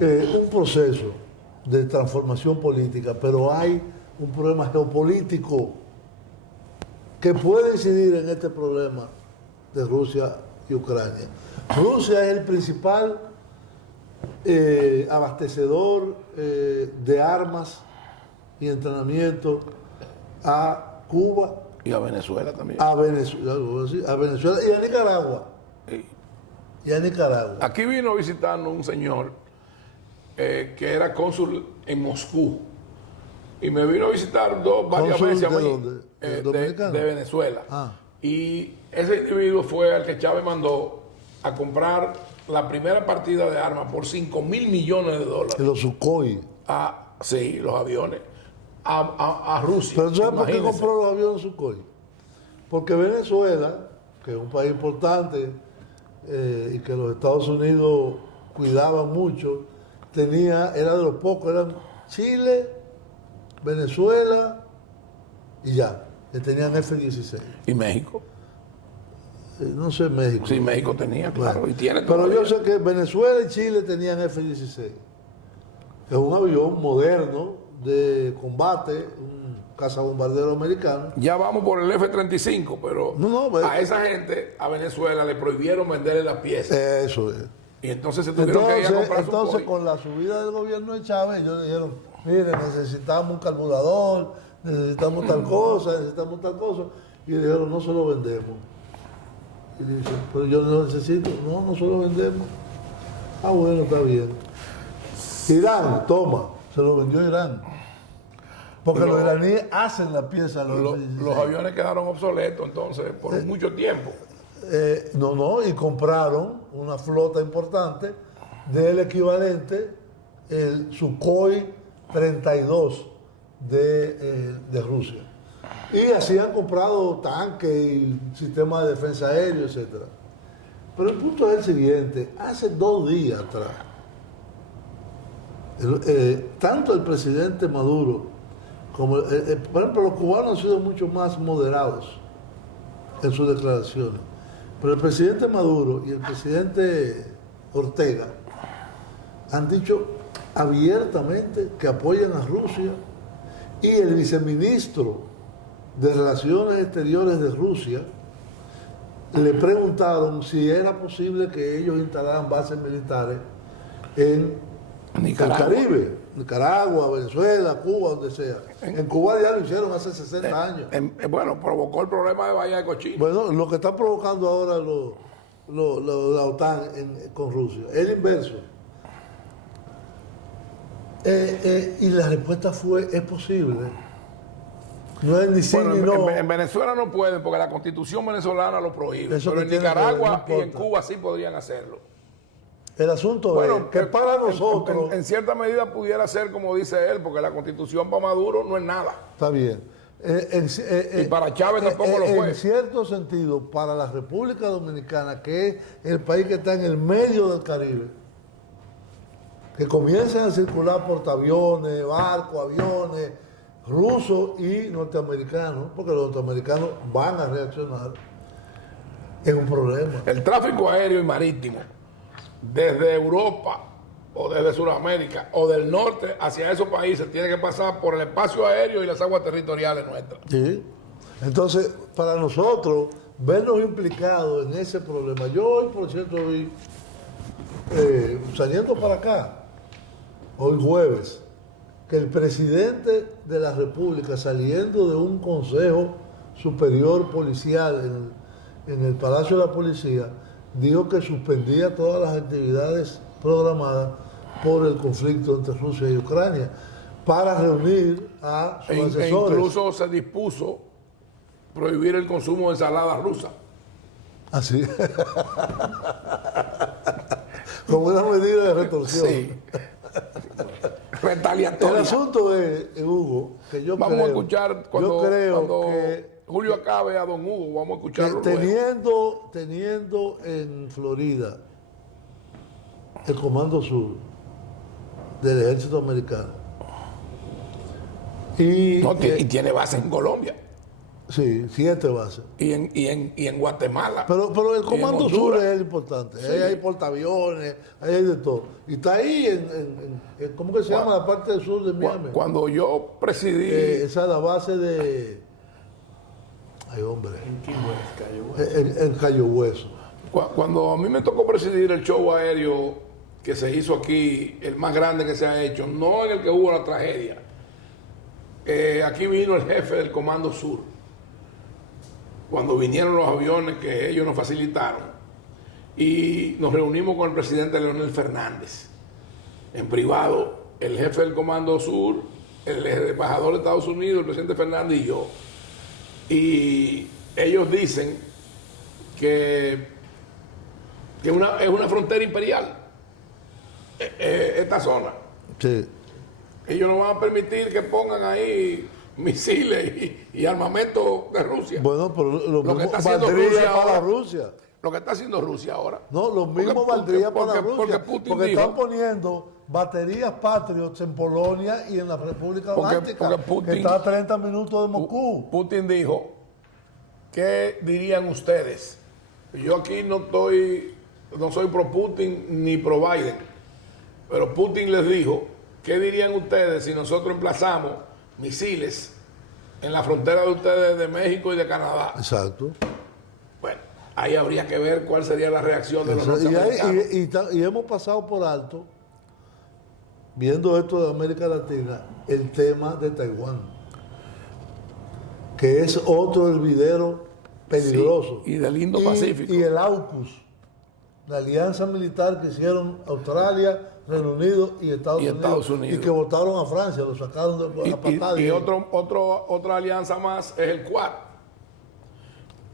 un proceso de transformación política, pero hay un problema geopolítico que puede incidir en este problema de Rusia y Ucrania. Rusia es el principal abastecedor de armas y entrenamiento a Cuba Y a Venezuela también. a Venezuela, y a Nicaragua. Sí. Y a Nicaragua. Aquí vino a visitarnos un señor que era cónsul en Moscú. Y me vino a visitar varias ¿Cónsul veces a de mí, dónde? ¿De dominicano? de Venezuela. Ah. Y ese individuo fue al que Chávez mandó a comprar la primera partida de armas por $5,000 millones. Los Sukhoi. Sí, los aviones. A Rusia. Pero ¿sabes por qué Imagínense. compró los aviones Sukhoi? Porque Venezuela, que es un país importante y que los Estados Unidos cuidaban mucho, era de los pocos, eran Chile, Venezuela y ya, que tenían F-16. ¿Y México? No sé, México. Sí, México tenía, claro, Bueno, y tiene pero todavía. yo sé que Venezuela y Chile tenían F-16. Es un avión moderno de combate, un cazabombardero americano. Ya vamos por el F-35, pero Pues, a esa gente, a Venezuela, le prohibieron venderle las piezas. eso es. Y entonces se tuvieron que ir a comprar su Entonces, Sukhoi. con la subida del gobierno de Chávez, ellos dijeron, mire, necesitamos un carburador, necesitamos tal cosa. Y le dijeron, no se lo vendemos. Y dice, pero yo no necesito, no se lo vendemos. Ah, bueno, está bien. Irán, toma, se lo vendió Irán. Porque los iraníes hacen la pieza. Los aviones quedaron obsoletos entonces por mucho tiempo. Y compraron una flota importante del equivalente, el Sukhoi 32 de Rusia. Y así han comprado tanques y sistemas de defensa aéreo, etc. Pero el punto es el siguiente, hace 2 días atrás, tanto el presidente Maduro como, por ejemplo, los cubanos han sido mucho más moderados en sus declaraciones. Pero el presidente Maduro y el presidente Ortega han dicho abiertamente que apoyan a Rusia, y el viceministro de Relaciones Exteriores de Rusia le preguntaron si era posible que ellos instalaran bases militares en Nicaragua. el Caribe, Nicaragua, Venezuela, Cuba, donde sea. En Cuba ya lo hicieron hace 60 años. Bueno, provocó el problema de Bahía de Cochino. Bueno, lo que está provocando ahora la OTAN con Rusia es el inverso. Y la respuesta fue, es posible. No es ni sí Bueno, ni no. en Venezuela no pueden porque la constitución venezolana lo prohíbe. Eso Pero que en tiene que ver, Nicaragua no y en importa. Cuba sí podrían hacerlo. El asunto es que para nosotros... En cierta medida pudiera ser como dice él, porque la constitución para Maduro no es nada. Está bien. Y para Chávez tampoco lo fue. En cierto sentido, para la República Dominicana, que es el país que está en el medio del Caribe, que comiencen a circular portaaviones, barcos, aviones, rusos y norteamericanos, porque los norteamericanos van a reaccionar, es un problema. El tráfico aéreo y marítimo desde Europa o desde Sudamérica o del norte hacia esos países tiene que pasar por el espacio aéreo y las aguas territoriales nuestras. Sí. Entonces, para nosotros, vernos implicados en ese problema. Yo hoy, por cierto, hoy, saliendo para acá, hoy jueves, que el presidente de la República, saliendo de un consejo superior policial en el Palacio de la Policía, dijo que suspendía todas las actividades programadas por el conflicto entre Rusia y Ucrania para reunir a sus E asesores. incluso se dispuso prohibir el consumo de ensalada rusa. Así. Como una medida de retorsión. Sí. El Retaliatoria. asunto es, Hugo, que yo Vamos creo, a escuchar cuando que Julio acabe a don Hugo, vamos a escucharlo luego. teniendo en Florida el Comando Sur del Ejército Americano y Tiene base en Colombia sí, 7 bases. y en Guatemala. Pero el Y en Comando Sur Honduras. es el importante. Sí. Ahí hay portaaviones, ahí hay de todo. Y está ahí ¿cómo que se llama la parte del sur de Miami? Cuando yo presidí, Esa es la base de... Ay, hombre. En Cayo Hueso. cuando a mí me tocó presidir el show aéreo que se hizo aquí, el más grande que se ha hecho, no en el que hubo la tragedia, aquí vino el jefe del Comando Sur cuando vinieron los aviones que ellos nos facilitaron, y nos reunimos con el presidente Leonel Fernández en privado, el jefe del Comando Sur, el embajador de Estados Unidos, el presidente Fernández y yo. Y ellos dicen que es una frontera imperial, esta zona. Sí. Ellos no van a permitir que pongan ahí misiles y armamento de Rusia. Bueno, pero lo que mismo está haciendo valdría Rusia para ahora. Rusia. Lo que está haciendo Rusia ahora. No, lo mismo valdría para Rusia. Porque Putin porque dijo, están poniendo baterías Patriots en Polonia y en la República Báltica, porque Putin, que está a 30 minutos de Moscú. Putin dijo, ¿qué dirían ustedes? Yo aquí no soy pro Putin ni pro Biden, pero Putin les dijo, ¿qué dirían ustedes si nosotros emplazamos misiles en la frontera de ustedes de México y de Canadá? Exacto. Bueno, ahí habría que ver cuál sería la reacción de los norteamericanos. Y hemos pasado por alto, viendo esto de América Latina, el tema de Taiwán, que es otro hervidero peligroso. Sí, y del Indo-Pacífico. Y el AUKUS, la alianza militar que hicieron Australia, Reino Unido y Estados Unidos. Y que votaron a Francia, lo sacaron de patada. Y otra alianza más es el Quad.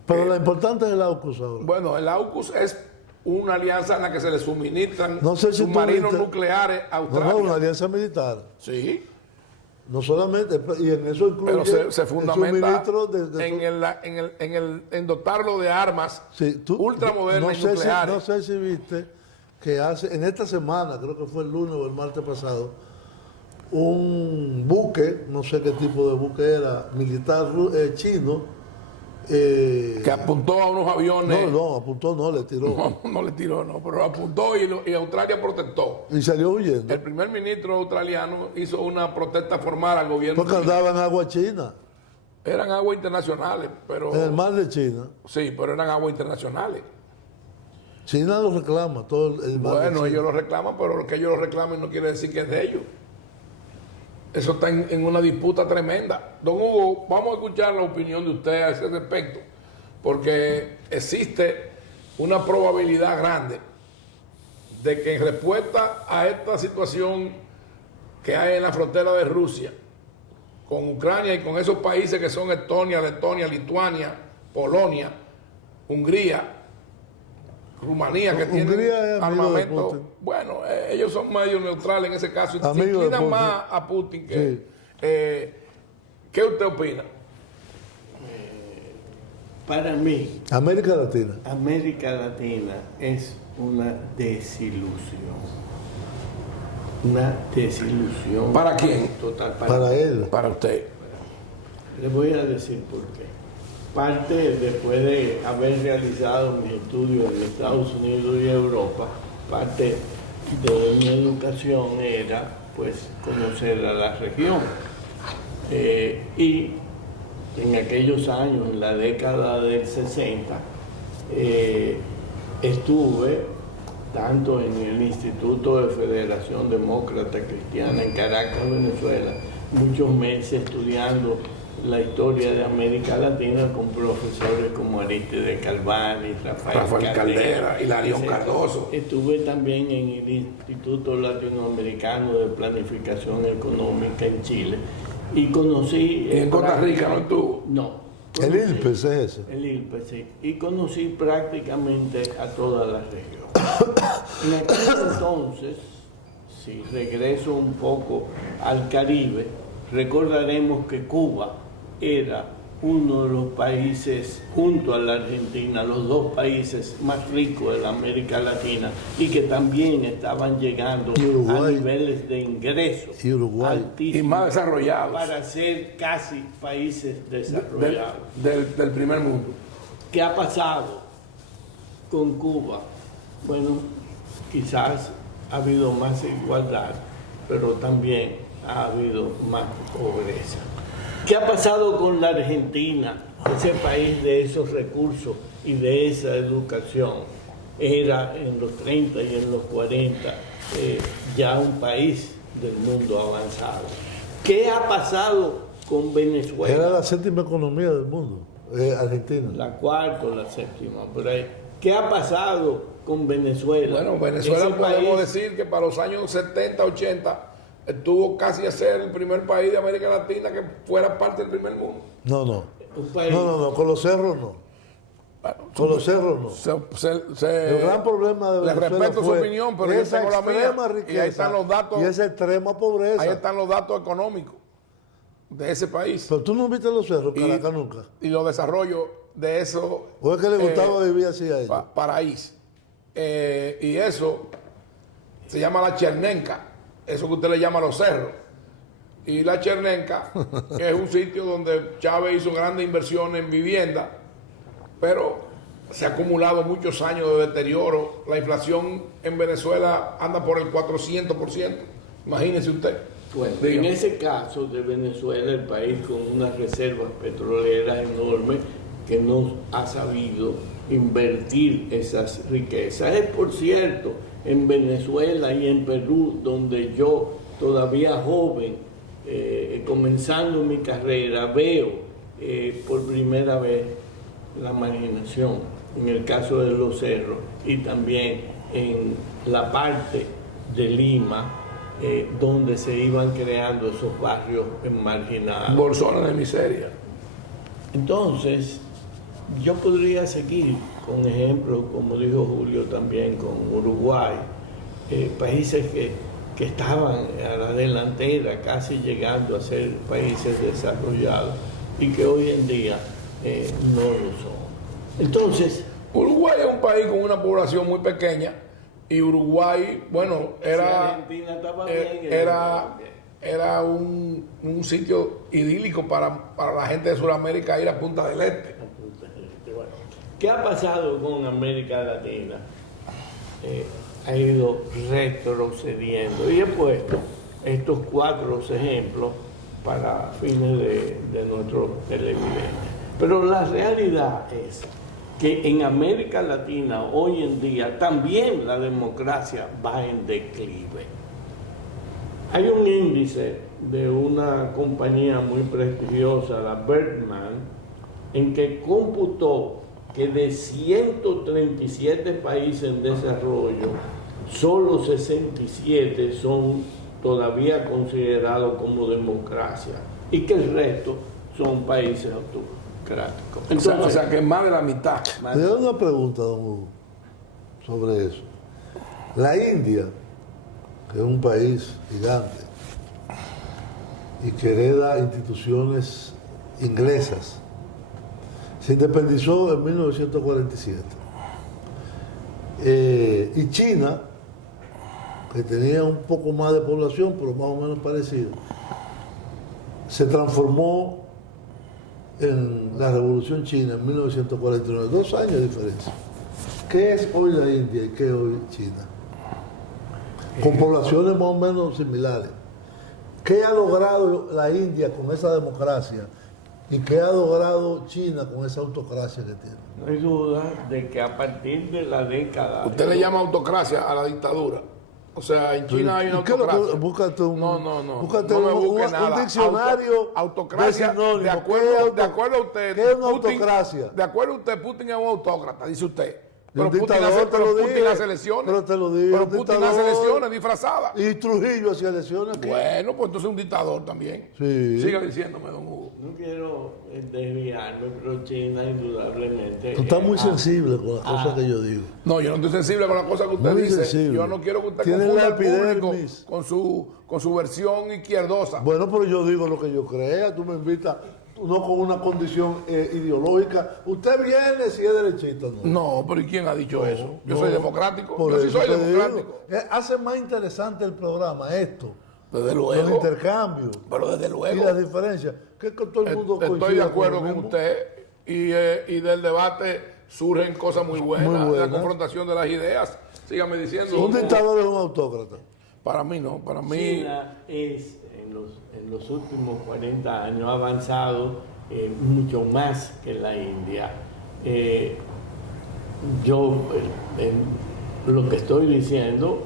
Pero lo importante es el AUKUS ahora. Bueno, el AUKUS es una alianza en la que se le suministran submarinos nucleares a Australia. No, una alianza militar. Sí. No solamente, y en eso incluye pero se fundamenta el suministro en dotarlo de armas ultramodernas y nucleares. No sé si viste que en esta semana, creo que fue el lunes o el martes pasado, un buque, no sé qué tipo de buque era, militar chino, que apuntó a unos aviones. No, apuntó, no, le tiró. No le tiró, no, pero apuntó y Australia protestó. Y salió huyendo. El primer ministro australiano hizo una protesta formal al gobierno. Porque andaba en agua china. Eran aguas internacionales, pero... En el mar de China. Sí, pero eran aguas internacionales. China lo reclama, todo el mar. Bueno, ellos lo reclaman, pero lo que ellos lo reclaman no quiere decir que es de ellos. Eso está en una disputa tremenda. Don Hugo, vamos a escuchar la opinión de usted a ese respecto, porque existe una probabilidad grande de que en respuesta a esta situación que hay en la frontera de Rusia con Ucrania y con esos países que son Estonia, Letonia, Lituania, Polonia, Hungría, Rumanía, que tienen armamento. Bueno, ellos son medio neutrales en ese caso. Se inclinan más a Putin que... Sí. ¿Qué usted opina? Para mí, América Latina es una desilusión. Una desilusión. ¿Para quién? Total. para él. Para usted. Le voy a decir por qué. Parte, después de haber realizado mis estudios en Estados Unidos y Europa, parte de mi educación era pues conocer a la región. Y en aquellos años, en la década del 60, estuve tanto en el Instituto de Federación Demócrata Cristiana en Caracas, Venezuela, muchos meses estudiando la historia de América Latina con profesores como Arístides Calvani, Rafael Caldera, Hilarión Cardoso. Estuve también en el Instituto Latinoamericano de Planificación Económica en Chile y conocí... ¿Y en Costa Rica no estuvo? No. El ILPES es ese. El ILPES, sí. Y conocí prácticamente a toda la región. En aquel entonces, si regreso un poco al Caribe, recordaremos que Cuba era uno de los países, junto a la Argentina, los dos países más ricos de la América Latina y que también estaban llegando a niveles de ingresos altísimos y más desarrollados para ser casi países desarrollados del primer mundo. ¿Qué ha pasado con Cuba? Bueno, quizás ha habido más igualdad, pero también ha habido más pobreza. ¿Qué ha pasado con la Argentina? Ese país de esos recursos y de esa educación era en los 30 y en los 40 ya un país del mundo avanzado. ¿Qué ha pasado con Venezuela? Era la séptima economía del mundo. Argentina. La cuarta o la séptima, por ahí. ¿Qué ha pasado con Venezuela? Bueno, Venezuela Ese podemos país- decir que para los años 70, 80 estuvo casi a ser el primer país de América Latina que fuera parte del primer mundo. No. Un país- No, con los cerros no. Bueno, Con los cerros no. El gran problema de le Venezuela respeto su fue opinión, pero yo esa tengo la mía. extrema Y riqueza ahí están los datos. y esa extrema pobreza. Ahí están los datos económicos de ese país Pero tú no viste los cerros, Caracas, nunca. y los desarrollos de esos ¿O es que le gustaba vivir así a ellos? paraísos. Y eso se llama la Chernenca, eso que usted le llama los cerros. Y la Chernenca es un sitio donde Chávez hizo grandes inversiones en vivienda, pero se ha acumulado muchos años de deterioro. La inflación en Venezuela anda por el 400%. Imagínese usted. Bueno, en Dígame. ese caso de Venezuela, el país con unas reservas petroleras enormes que no ha sabido invertir esas riquezas. Es, por cierto, en Venezuela y en Perú, donde yo, todavía joven, comenzando mi carrera, veo por primera vez la marginación, en el caso de los cerros, y también en la parte de Lima, donde se iban creando esos barrios marginados. Bolsones de miseria. Entonces, yo podría seguir con ejemplos, como dijo Julio también, con Uruguay, países que estaban a la delantera, casi llegando a ser países desarrollados y que hoy en día no lo son. Entonces, Uruguay es un país con una población muy pequeña y Uruguay, bueno, si era, Argentina estaba bien, era un sitio idílico para la gente de Sudamérica ir a Punta del Este. Bueno, ¿qué ha pasado con América Latina? Ha ido retrocediendo. Y he puesto estos 4 ejemplos para fines de nuestros televidentes. Pero la realidad es que en América Latina hoy en día también la democracia va en declive. Hay un índice de una compañía muy prestigiosa, la Bertman, en que computó que de 137 países en desarrollo, solo 67 son todavía considerados como democracia y que el resto son países autocráticos. Entonces, O sea que más de la mitad. Le doy una pregunta, don Hugo, sobre eso. La India, que es un país gigante y que hereda instituciones inglesas, se independizó en 1947. Y China, que tenía un poco más de población, pero más o menos parecido, se transformó en la Revolución China en 1949, 2 años de diferencia. ¿Qué es hoy la India y qué es hoy China? Con poblaciones más o menos similares. ¿Qué ha logrado la India con esa democracia y qué ha logrado China con esa autocracia que tiene? no hay duda de que a partir de la década... Usted le llama autocracia a la dictadura. O sea, en China hay una ¿Y qué es lo que- autocracia. búscate un, No. búscate No me un- busque un nada. diccionario Autocracia, de sinónimos. de acuerdo a usted. ¿Qué es una Putin- autocracia? De acuerdo a usted, Putin es un autócrata, dice usted. Un Pero Putin dictador, te lo Putin dije. hace elecciones. Pero te lo dije, Pero un Putin dictador. hace elecciones disfrazadas. Y Trujillo hacía elecciones aquí. Bueno, pues entonces un dictador también. Sí. Siga diciéndome, don Hugo. No quiero desviarme, pero China indudablemente... Tú estás muy sensible con las cosas que yo digo. No, yo no estoy sensible con las cosas que usted Muy dice. sensible. Yo no quiero que usted Tiene confunda la al público epidermis. con su versión izquierdosa. Bueno, pero yo digo lo que yo crea. Tú me invitas, no con una condición ideológica. Usted viene si es derechista, ¿no? No, pero ¿y quién ha dicho eso? Yo No, soy democrático. por Yo sí eso soy te democrático. digo. Hace más interesante el programa esto. Desde Los luego. intercambios. Pero desde Y luego. las diferencias. Que todo el mundo Estoy coincide de acuerdo lo con mismo. usted y del debate surgen cosas muy buenas, Muy buenas. la confrontación de las ideas. Sígame diciendo. Un dictador es un autócrata. Para mí no, para mí. China es, en los últimos 40 años, ha avanzado mucho más que la India. Yo lo que estoy diciendo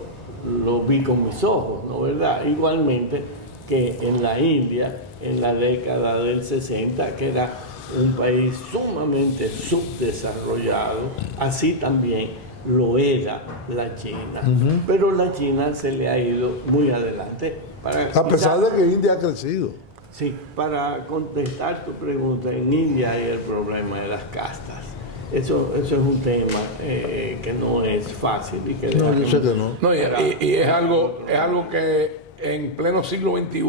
lo vi con mis ojos, ¿no verdad? Igualmente que en la India, en la década del 60, que era un país sumamente subdesarrollado, así también lo era la China. Pero la China se le ha ido muy adelante. A pesar de que India ha crecido. Sí, para contestar tu pregunta, en India hay el problema de las castas. Eso es un tema que no es fácil y que No, yo sé que no. No, y es algo que en pleno siglo XXI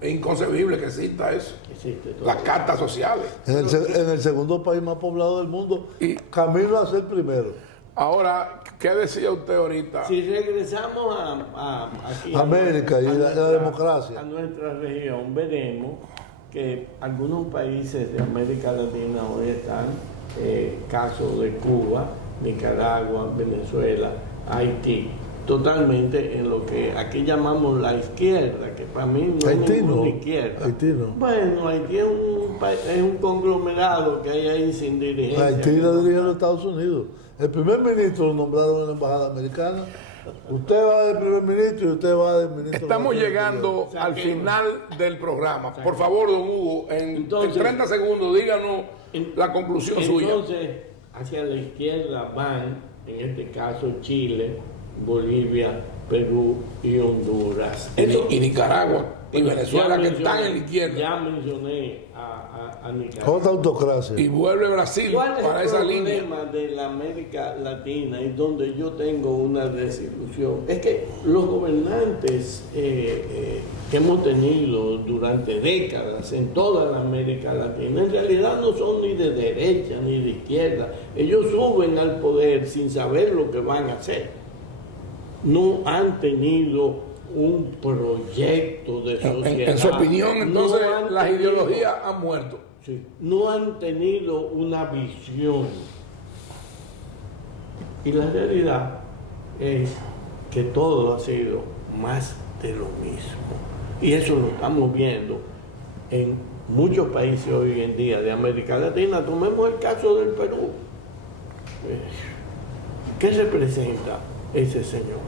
es inconcebible que exista eso. existe todo. Las cartas sociales. En el segundo país más poblado del mundo, Y- camino a ser primero. Ahora, ¿qué decía usted ahorita? Si regresamos aquí América y la democracia. a nuestra región, veremos que algunos países de América Latina hoy están, casos de Cuba, Nicaragua, Venezuela, Haití, totalmente en lo que aquí llamamos la izquierda, que para mí no es Haití ninguna no. izquierda. Haití no. Bueno, Haití es un conglomerado que hay ahí sin dirigencia. Haití la dirige los Estados Unidos. El primer ministro lo nombraron en la embajada americana. Usted va del primer ministro y usted va del ministro. Estamos de la llegando O sea, al que- final del programa. Por favor, don Hugo, en Entonces- 30 segundos, díganos la conclusión suya. Entonces, hacia la izquierda van, en este caso, Chile, Bolivia, Perú y Honduras. Y Nicaragua y Venezuela, Ya que están en la mencioné- izquierda. Ya mencioné a Nicaragua. Otra autocracia. Y vuelve Brasil ¿Cuál es para el esa línea. problema de la América Latina y donde yo tengo una desilusión? Es que los gobernantes que hemos tenido durante décadas en toda la América Latina, en realidad no son ni de derecha ni de izquierda. Ellos suben al poder sin saber lo que van a hacer. No han tenido un proyecto de sociedad. En su opinión, entonces, No han las tenido- ideologías han muerto. Sí, no han tenido una visión. Y la realidad es que todo ha sido más de lo mismo. Y eso lo estamos viendo en muchos países hoy en día de América Latina. Tomemos el caso del Perú. ¿Qué representa ese señor?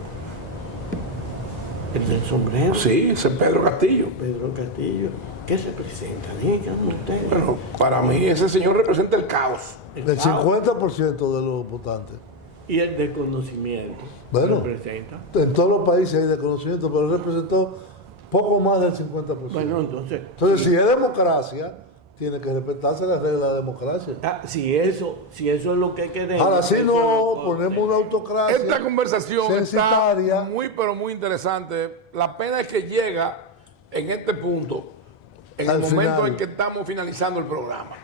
El del sombrero. Sí, ese es Pedro Castillo. Pedro Castillo. ¿Qué representa? Díganme ustedes. Bueno, para mí ese señor representa el caos. El El caos 50% de los votantes. y el desconocimiento. Bueno. Representa. En todos los países hay desconocimiento, pero representó poco más del 50%. Bueno, entonces, Entonces, si es democracia, tiene que respetarse las reglas de la democracia. si eso es lo que queremos. Ahora, si eso no, es lo que- ponemos una autocracia. Esta conversación censitaria. está muy, pero muy interesante. La pena es que llega en este punto, en Al el momento final. en que estamos finalizando el programa.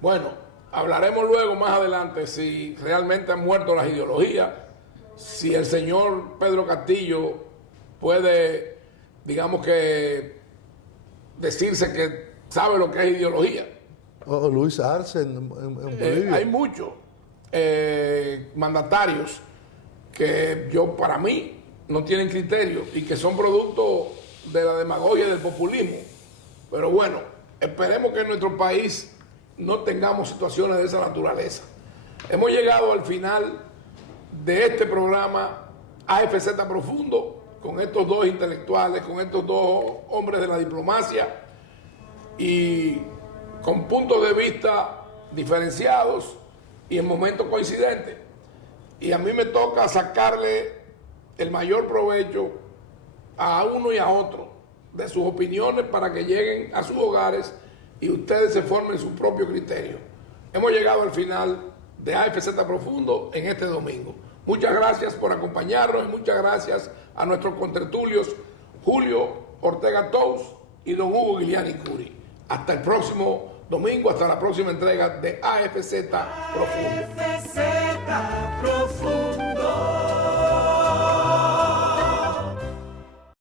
Bueno, hablaremos luego, más adelante, si realmente han muerto las ideologías, si el señor Pedro Castillo puede, digamos que, decirse que sabe lo que es ideología. O Luis Arce en Bolivia. Hay muchos mandatarios que para mí no tienen criterio y que son producto de la demagogia y del populismo. Pero bueno, esperemos que en nuestro país no tengamos situaciones de esa naturaleza. Hemos llegado al final de este programa AFZ Profundo con estos dos intelectuales, con estos dos hombres de la diplomacia y con puntos de vista diferenciados y en momentos coincidentes. Y a mí me toca sacarle el mayor provecho a uno y a otro de sus opiniones para que lleguen a sus hogares y ustedes se formen su propio criterio. Hemos llegado al final de AFZ Profundo en este domingo. Muchas gracias por acompañarnos y muchas gracias a nuestros contertulios Julio Ortega Tous y don Hugo Guiliani Curi. Hasta el próximo domingo, hasta la próxima entrega de AFZ Profundo. AFZ Profundo.